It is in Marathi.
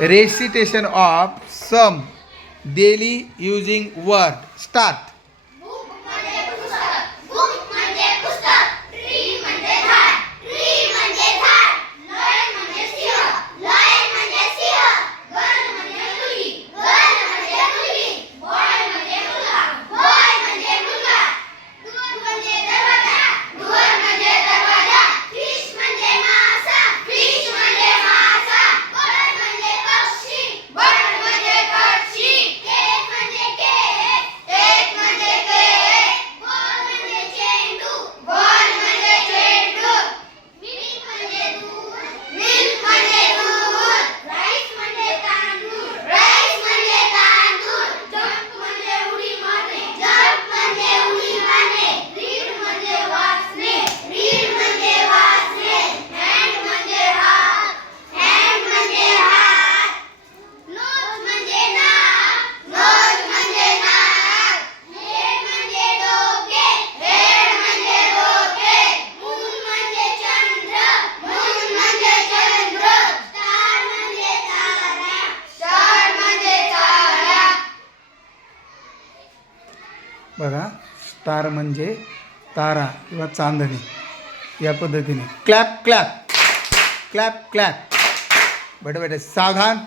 recitation of some daily using word start बघा तार म्हणजे तारा किंवा चांदणी या पद्धतीने. Clap clap. Clap clap. बटबटे बट सावधान